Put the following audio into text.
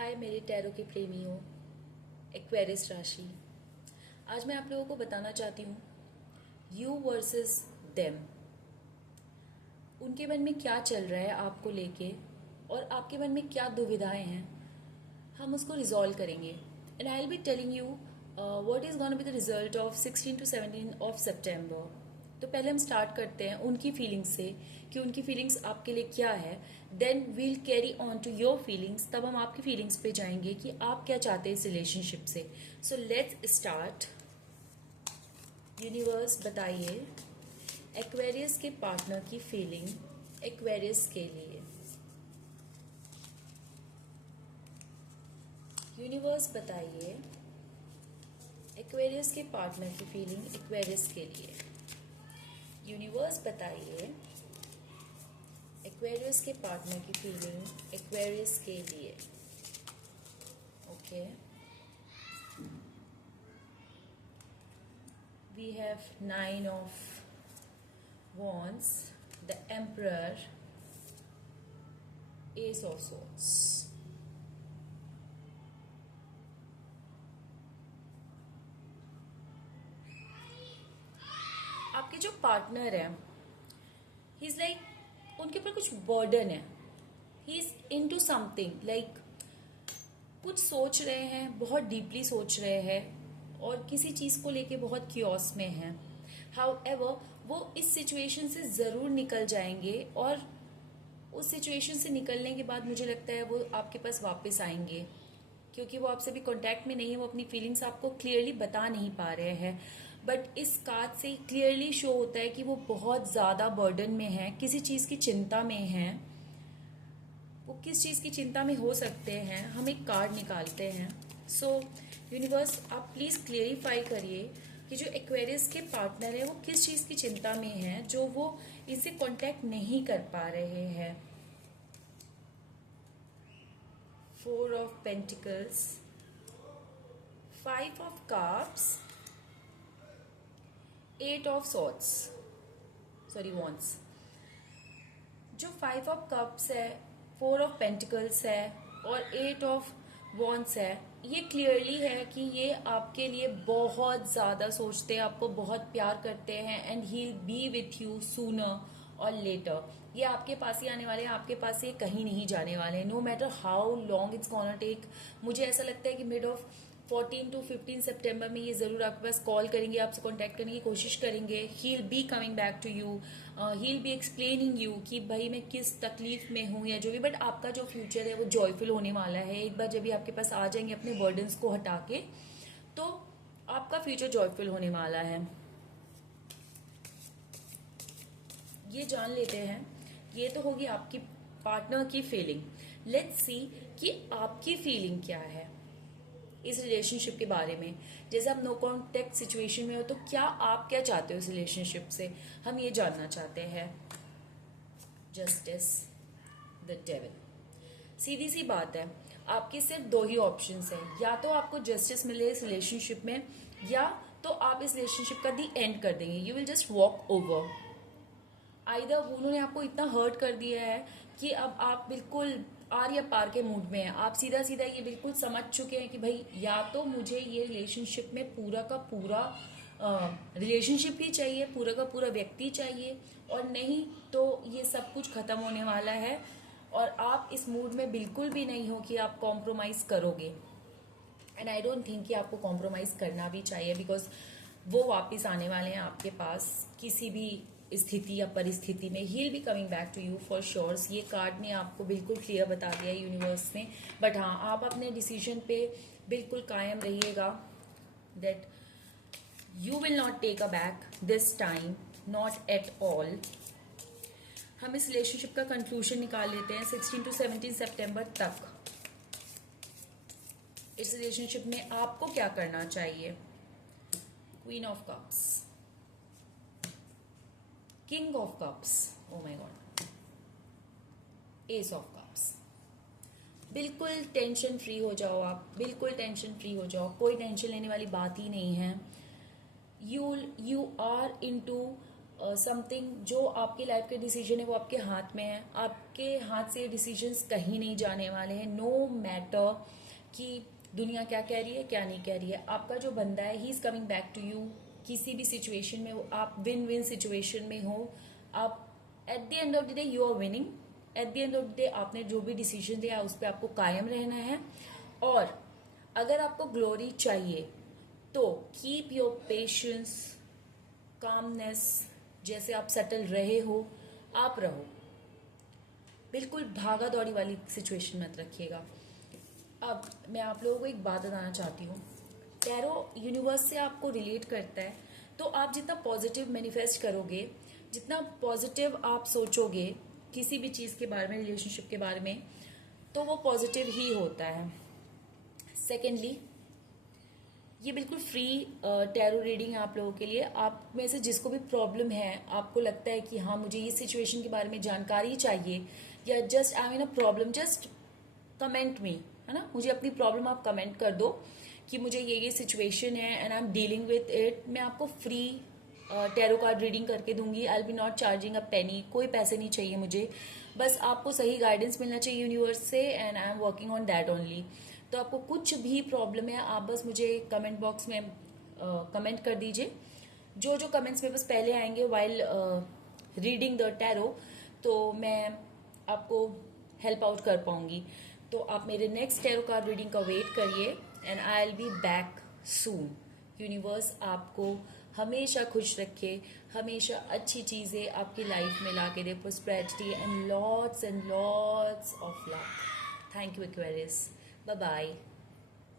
हाय मेरे टैरो के प्रेमियों, एक्वेरियस राशि। आज मैं आप लोगों को बताना चाहती हूँ यू वर्सेस देम। उनके मन में क्या चल रहा है आपको लेके और आपके मन में क्या दुविधाएं हैं, हम उसको रिजॉल्व करेंगे। And I will be telling you what is gonna be the result of 16 to 17 of September. तो पहले हम स्टार्ट करते हैं उनकी फीलिंग्स से कि उनकी फीलिंग्स आपके लिए क्या है। Then we'll carry on to your feelings, तब हम आपकी फीलिंग्स पे जाएंगे कि आप क्या चाहते हैं इस रिलेशनशिप से। So let's start. यूनिवर्स बताइए एक्वेरियस के पार्टनर की फीलिंग एक्वेरियस के लिए। यूनिवर्स बताइए एक्वेरियस के पार्टनर की फीलिंग एक्वेरियस के लिए। यूनिवर्स बताइए एक्वेरियस के पार्टनर की फीलिंग एक्वेरियस के लिए। Okay, we have 9 of wands, the emperor, ace of swords। आपके जो पार्टनर है ही इज लाइक उनके ऊपर कुछ बर्डन है। He is into something like कुछ सोच रहे हैं, बहुत डीपली सोच रहे हैं और किसी चीज को लेके बहुत क्यूरियस में हैं। हाउएवर वो इस सिचुएशन से जरूर निकल जाएंगे और उस सिचुएशन से निकलने के बाद मुझे लगता है वो आपके पास वापस आएंगे, क्योंकि वो आपसे भी कांटेक्ट में नहीं है। वो अपनी फीलिंग्स आपको क्लियरली बता नहीं पा रहे हैं, बट इस कार्ड से क्लियरली शो होता है कि वो बहुत ज़्यादा बर्डन में है, किसी चीज़ की चिंता में है। वो किस चीज़ की चिंता में हो सकते हैं, हम एक कार्ड निकालते हैं। सो यूनिवर्स आप प्लीज़ क्लियरिफाई करिए कि जो एक्वेरियस के पार्टनर है वो किस चीज़ की चिंता में है, जो वो इनसे कांटेक्ट नहीं कर पा रहे हैं। 4 of Pentacles, 5 of Cups, 8 of Swords, sorry Wands। जो 5 of Cups है, 4 of Pentacles है और 8 of Wands है, ये क्लियरली है कि ये आपके लिए बहुत ज़्यादा सोचते हैं, आपको बहुत प्यार करते हैं and he will B with you sooner और लेटर। ये आपके पास ही आने वाले हैं, आपके पास से कहीं नहीं जाने वाले हैं, no matter how long it's gonna take. मुझे ऐसा लगता है कि मिड ऑफ 14 to 15 सितंबर में ये जरूर आपके पास कॉल करेंगे, आपसे कांटेक्ट करने की कोशिश करेंगे। He will be coming back to you, he will be explaining you कि भाई मैं किस तकलीफ में हूँ या जो भी। बट आपका जो फ्यूचर है वो जॉयफुल होने वाला है। एक बार जब भी आपके पास आ जाएंगे अपने बर्डन्स को हटा के, तो आपका फ्यूचर जॉयफुल होने वाला है। ये जान लेते हैं, ये तो होगी आपकी पार्टनर की फीलिंग। लेट्स सी कि आपकी फीलिंग क्या है इस रिलेशनशिप के बारे में। जैसे आप नो कॉन्टेक्ट सिचुएशन में हो तो क्या आप क्या चाहते हो इस रिलेशनशिप से, हम ये जानना चाहते हैं। Justice, the devil. सीधी सी बात है, आपके सिर्फ दो ही ऑप्शंस हैं, या तो आपको जस्टिस मिले इस रिलेशनशिप में, या तो आप इस रिलेशनशिप का दी एंड कर देंगे। You will just walk over. Either उन्होंने आपको इतना हर्ट कर दिया है कि अब आप बिल्कुल आर या पार के मूड में हैं। आप सीधा सीधा ये बिल्कुल समझ चुके हैं कि भाई या तो मुझे ये रिलेशनशिप में पूरा का पूरा रिलेशनशिप ही चाहिए, पूरा का पूरा व्यक्ति चाहिए, और नहीं तो ये सब कुछ खत्म होने वाला है। और आप इस मूड में बिल्कुल भी नहीं हो कि आप कॉम्प्रोमाइज़ करोगे। एंड आई डोंट थिंक कि आपको कॉम्प्रोमाइज़ करना भी चाहिए, बिकॉज वो वापस आने वाले हैं आपके पास किसी भी स्थिति या परिस्थिति में। He will be coming back to you for sure. ये कार्ड ने आपको बिल्कुल क्लियर बता दिया है यूनिवर्स ने। बट हाँ, आप अपने डिसीजन पे बिल्कुल कायम रहिएगा that you will not take a back this time, not at all. हम इस रिलेशनशिप का कंक्लूजन निकाल लेते हैं 16 to 17 सितंबर तक। इस रिलेशनशिप में आपको क्या करना चाहिए। Queen of cups, king of cups, oh my God, S of cups. बिल्कुल टेंशन फ्री हो जाओ आप, बिल्कुल टेंशन फ्री हो जाओ, कोई टेंशन लेने वाली बात ही नहीं है। यू आर इनटू समथिंग जो आपकी लाइफ के डिसीजन है वो आपके हाथ में है, आपके हाथ से ये डिसीजंस कहीं नहीं जाने वाले हैं। नो मैटर कि दुनिया क्या कह रही है क्या नहीं कह रही है, आपका जो बंदा है he is coming back to you. किसी भी सिचुएशन में आप विन विन सिचुएशन में हो, आप at the end of the day you are winning. At the end of the day आपने जो भी डिसीजन दिया उस पर आपको कायम रहना है। और अगर आपको ग्लोरी चाहिए तो कीप योर पेशेंस, कामनेस, जैसे आप सेटल रहे हो आप रहो, बिल्कुल भागा दौड़ी वाली सिचुएशन मत रखिएगा। अब मैं आप लोगों को एक बात बताना चाहती हूँ, टैरो यूनिवर्स से आपको रिलेट करता है, तो आप जितना पॉजिटिव मैनिफेस्ट करोगे, जितना पॉजिटिव आप सोचोगे किसी भी चीज़ के बारे में, रिलेशनशिप के बारे में, तो वो पॉजिटिव ही होता है। सेकेंडली, ये बिल्कुल फ्री टैरो रीडिंग है आप लोगों के लिए। आप में से जिसको भी प्रॉब्लम है, आपको लगता है कि हाँ मुझे ये सिचुएशन के बारे में जानकारी चाहिए, या just I mean a problem, just comment me, है ना, मुझे अपनी प्रॉब्लम आप कमेंट कर दो कि मुझे ये सिचुएशन है and I am dealing with it. मैं आपको फ्री टैरो कार्ड रीडिंग करके दूंगी। I will be not charging a penny, कोई पैसे नहीं चाहिए मुझे, बस आपको सही गाइडेंस मिलना चाहिए यूनिवर्स से, and I am working on that only. तो आपको कुछ भी प्रॉब्लम है आप बस मुझे कमेंट बॉक्स में कमेंट कर दीजिए। जो जो कमेंट्स में बस पहले आएंगे वाइल रीडिंग द टैरो, तो मैं आपको हेल्प आउट कर पाऊंगी। तो आप मेरे नेक्स्ट टैरो कार्ड रीडिंग का वेट करिए and I will be back soon. Universe आपको हमेशा खुश रखे, हमेशा अच्छी चीज़ें आपकी लाइफ में ला के दे, prosperity and lots of luck. Thank you Aquarius, bye bye.